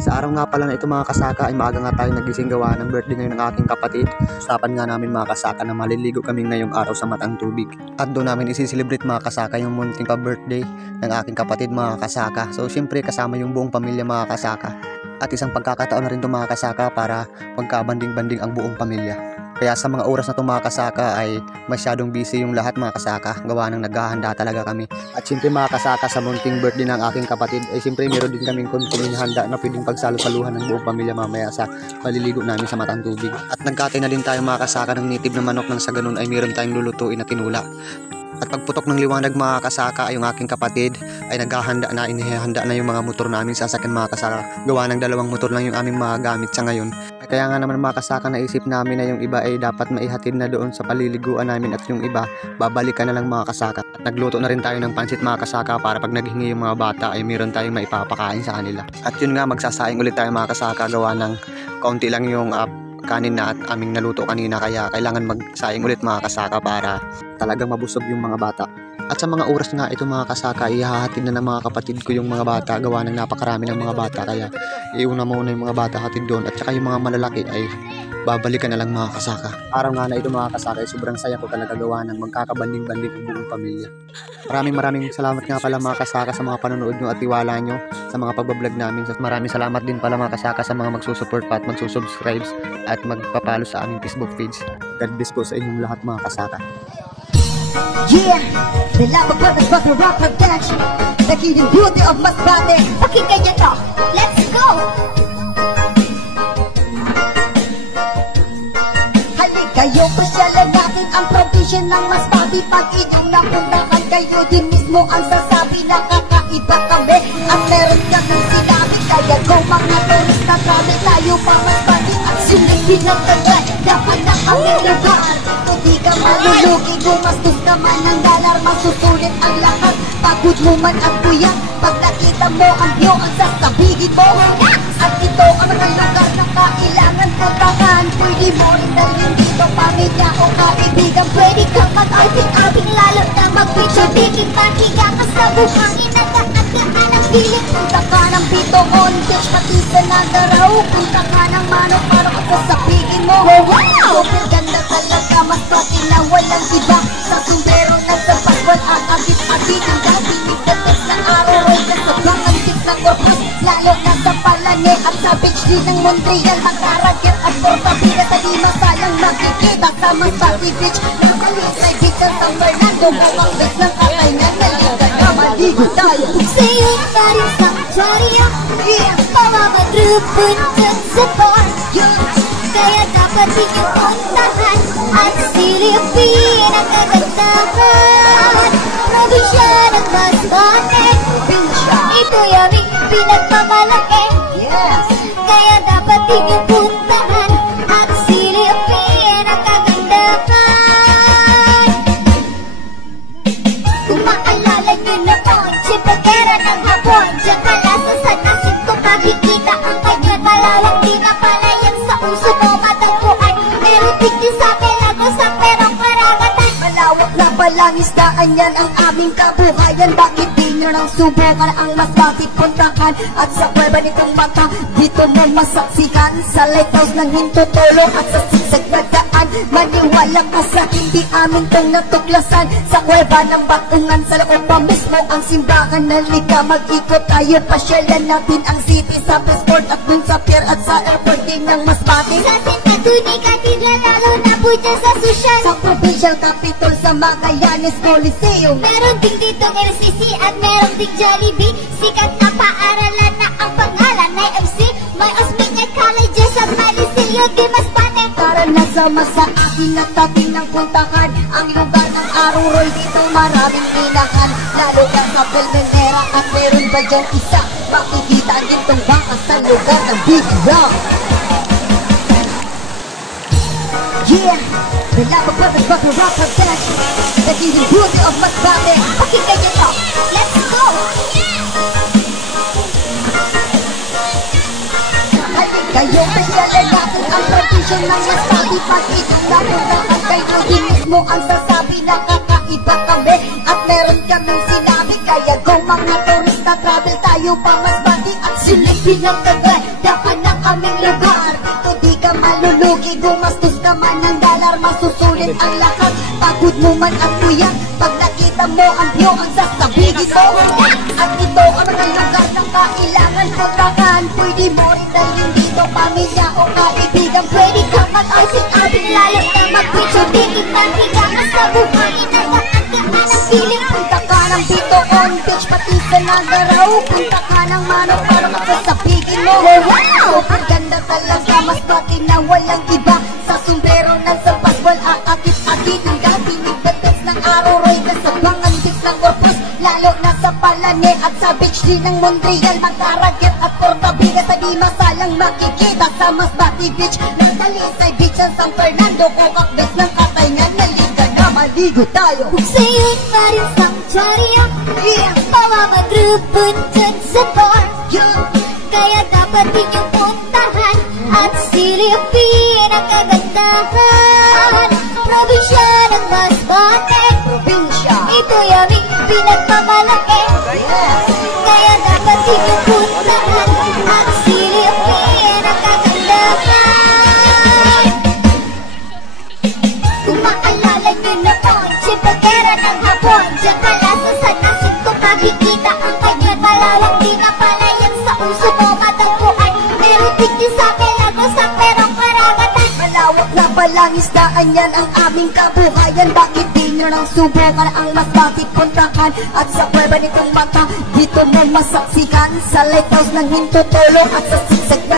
Sa araw nga pala na ito mga kasaka ay maaga nga tayo nagising gawa ng birthday ngayon ng aking kapatid. Usapan nga namin mga kasaka na maliligo kami ngayong araw sa matang tubig. At doon namin isi-celebrate mga kasaka yung munting pa-birthday ng aking kapatid mga kasaka. So syempre kasama yung buong pamilya mga kasaka. At isang pagkakataon na rin ito mga kasaka para magkabanding-banding ang buong pamilya. Kaya sa mga oras na ito mga kasaka ay masyadong busy yung lahat mga kasaka. Gawa ng naghahanda talaga kami. At siyempre mga kasaka sa munting birthday ng aking kapatid ay siyempre meron din kaming kunting handa na pwedeng pagsalo-saluhan ng buong pamilya mamaya sa maliligo namin sa matang tubig. At nagkatay na din tayo mga kasaka ng native na manok nang sa ganun ay meron tayong lulutuin na tinula. At pagputok ng liwanag mga kasaka ay yung aking kapatid ay naghahanda na, inihanda na yung mga motor namin sasakyan mga kasaka. Gawa ng 2 motor lang yung aming mga gamit sa ngayon. Kaya nga naman mga kasaka naisip namin na yung iba ay dapat maihatid na doon sa paliliguan namin at yung iba babalikan na lang mga kasaka. At nagluto na rin tayo ng pansit mga kasaka para pag naghingi yung mga bata ay meron tayong maipapakain sa kanila. At yun nga magsasaing ulit tayo mga kasaka gawa ng kaunti lang yung kanin na at aming naluto kanina kaya kailangan magsaing ulit mga kasaka para talagang mabusog yung mga bata. At sa mga oras nga ito mga kasaka ihahatid na ng mga kapatid ko yung mga bata gawa ng napakarami ng mga bata kaya iuna muna yung mga bata hatid doon at saka yung mga malalaki ay babalikan na lang mga kasaka. Araw nga na ito mga kasaka ay sobrang saya ko talaga gawa ng magkakabanding-banding ang buong pamilya. Maraming salamat nga pala mga kasaka sa mga panonood nyo at tiwala nyo sa mga pagbablog namin. Maraming salamat din pala mga kasaka sa mga magsusupport pa at magsusubscribe at magpapalo sa aming Facebook page. God bless po sa inyong lahat mga kasaka. Yeah, the love of brothers was a rock production. The hidden beauty of Masbate. Pakinggan niyo to, let's go! Halik kayo, pasyalan natin ang provision ng Masbate. Pag inyong napuntahan kayo, din mismo ang sasabi na kakaiba kami. At meron kaming sinabi, kaya kung mga tourist na travel tayo pa Masbate. At silipin ng tagay, dapat na aming lugar. Di ka malulugi, gumastos ka man ng dollar, masusulit ang lahat. Pagod mo man at kuya, pag nakita mo ang view, ang sasabihin mo at ito ang mga lugar na kailangan puntahan. Pwede mo rin dalhin dito, pamilya o kaibigan. Pwede kang mag-arting-arting, lalo na mag-picture-taking. Pahiga ka sa buhangin, nagkakagaan ng piling. Punta ka ng Bitoon, Beach, pati sa Nagaraw. Punta ka ng Manok, parang at sasabihin mo wow! Ganda talaga, mas pati na walang iba. Sa sundero na sa Pascual, ang abit-abit ang dati. Nagdates ng araw ay kasabang ang tips ng Corpus. Lalo na sa Palane at sa beach din ng Montreal. Magkaragyan at Portabida sa di masalang makikita sa Masbate Beach. Nakalisay beach sa San Fernando, mukhang beach ng kakaingan. Naligan na maligo tayo. Sa'yo na rin sa Macharia, mamamadrupun dyan sa bar. Kaya dapat inyong puntahan at silipin ang kagandahan. Probinsya ng Masbate, ito yung pinagmamalaki. Kaya dapat inyong puntahan at silipin ang kagandahan. Kung maalala nyo noon, si Pagera ng hapon, diyan kalasa sa nasin ko makikita ang kanya kalawang di na pala yan sa uso mo matagpuan. Meron din sa Pelagos ang perong karagatan. Malawak na palangistaan yan ang aming kabuhayan. Bakit di nyo nang subukan ang Masbate puntahan? At sa kuweba nitong mata, dito mo masaksihan. Sa lighthouse ng hintutulong at sa sigsag na daan. Maniwala ka sa hindi amin tong natuklasan. Sa kuweba ng Batungan, sa loob pa mismo ang simbahan. Halika mag-ikot tayo, pasyalan natin ang city sa Passport at dun sa pier at sa airport din ng Masbate. Sa Tintatuloy Cathedral, lalo na po dyan sa Social. Sa provincial capital sa Magallanes Coliseum. Meron din dito LCC at meron din Jollibee. Sikat na paaralan na ang pangalan ay MC. May Osmeña College sa Malisilio di Masbate. Para nasama sa akin at ating ng puntahan. Ang lugar ng Aruroy dito maraming inahan. Lalo na sa Pelmenera at meron ba dyan isa? Makikita ang gintong baka sa lugar ng Big Rock. Yeah, the love of brothers was a rock production. The hidden beauty of Masbate. Pakinggan niyo to, let's go! Halik kayo, pasyalan natin ang provision ng Masbate. Pag inyong napuntahan kayo, di mismo ang sasabi na kakaiba kami. At meron kaming sinabi, kaya kung mga tourist na travel tayo pa Masbate. At silipin ang taga aming lugar. Dito di ka malulugi, gumastos ka man ng dollar, masusulit ang lahat. Pagod mo man at uyan, pag nakita mo ang view, ang sasabihin mo. At ito ang mga lugar na kailangan puntahan. Pwede mo rin dalhin dito, pamilya o kaibigan. Pwede ka mag-ising abing lalo na mag-picture. Di kita higangan sa buhay, inayaan ka na ng feeling. Punta ka ng Bitoon Beach, pati sa Nagaraw. Punta ka ng Manok para magsasabigin mo. Wow! Ang ganda talaga, mas pati na walang iba. Sa sombrero ng Sampaswal, aakit-akit ang gabi. Nagdagas ng Aroroy, kasabangan Dix ng Corpus. Lalo na sa Palane at sa beach din ng Montreal. Magkaragyat at Portabigas, sa di masalang makikita sa Masbate Beach. Ng Talisay Beach at San Fernando, Kukakbes ng Katayngan. Naliga na maligo tayo. Sa'yo'y marin sanctuaryo, pamamadrupon dyan sa bar. Kaya dapat inyong puntahan at silipin ang kagandahan. Probinsya ng Masbate, Probinsya. ito'y aming pinagmamalaki. Kaya dapat inyong puntahan at silipin ang kagandahan. Kung maalala nyo noon, Chipagera ng hapon, diyan kalasa sa nasib ko makikita ang kanya malawak. Di na pala yan sa uso mo matagpuan. Meron din yung sa Pelagos ang perong karagatan. Malawak na palang isdaan yan ang aming kabuhayan. Bakit di nyo nang subukan ang Masbate puntahan? At sa pweba nitong mata, dito mo masaksihan sa lighthouse ng Hintutulong at sa sigsag na